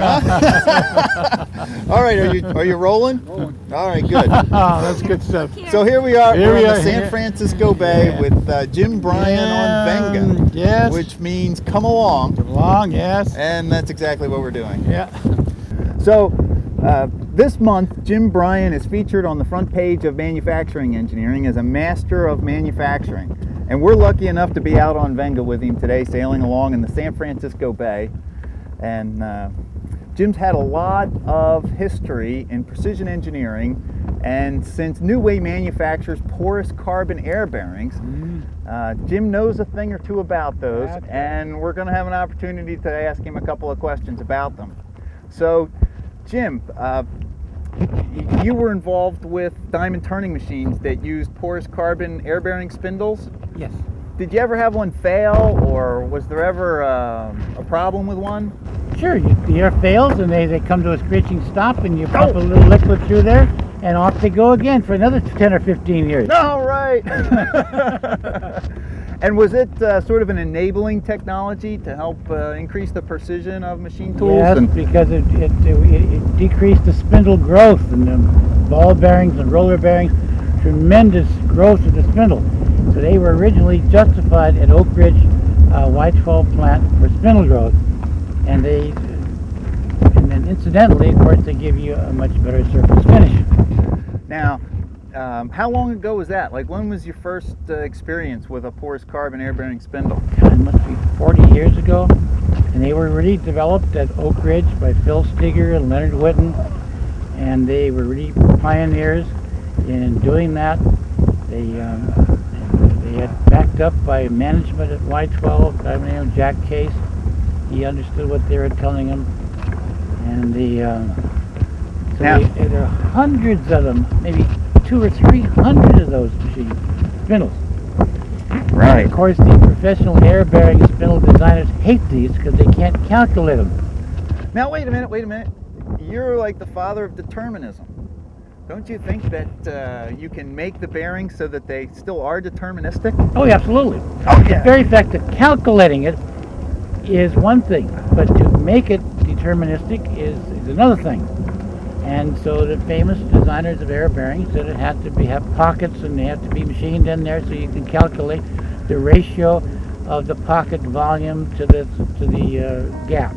huh? All right, are you rolling? Rolling. All right, good. Oh, that's good stuff. So here we are. Here We're we on are the San here. Francisco Bay with Jim Bryan on Venga, Yes. which means come along, Long, yes. and that's exactly what we're doing. Yeah. So this month, Jim Bryan is featured on the front page of Manufacturing Engineering as a master of manufacturing. And we're lucky enough to be out on Venga with him today, sailing along in the San Francisco Bay. And Jim's had a lot of history in precision engineering, and since New Way manufactures porous carbon air bearings, Jim knows a thing or two about those, and we're going to have an opportunity to ask him a couple of questions about them. So, Jim, you were involved with diamond turning machines that used porous carbon air bearing spindles? Yes. Did you ever have one fail, or was there ever a problem with one? Sure, the air fails and they come to a screeching stop, and you pump a little liquid through there, and off they go again for another 10 or 15 years. All right. And was it sort of an enabling technology to help increase the precision of machine tools? Yes, because it decreased the spindle growth and the ball bearings and roller bearings, tremendous growth of the spindle. So they were originally justified at Oak Ridge Y12 plant for spindle growth, and then incidentally, of course, they give you a much better surface finish. Now, how long ago was that? Like, when was your first experience with a porous carbon air bearing spindle? God, it must be 40 years ago, and they were really developed at Oak Ridge by Phil Steger and Leonard Whitten, and they were really pioneers in doing that. They had backed up by management at Y12, a guy named Jack Case. He understood what they were telling him, and there are hundreds of them, maybe 200 or 300 of those machines, spindles. Right. And of course, the professional air bearing spindle designers hate these because they can't calculate them. Now, wait a minute. You're like the father of determinism. Don't you think that you can make the bearings so that they still are deterministic? Oh, yeah, absolutely. Oh, yeah. The very fact of calculating it is one thing, but to make it deterministic is another thing. And so the famous designers of air bearings said it had to have pockets, and they have to be machined in there so you can calculate the ratio of the pocket volume to the gap.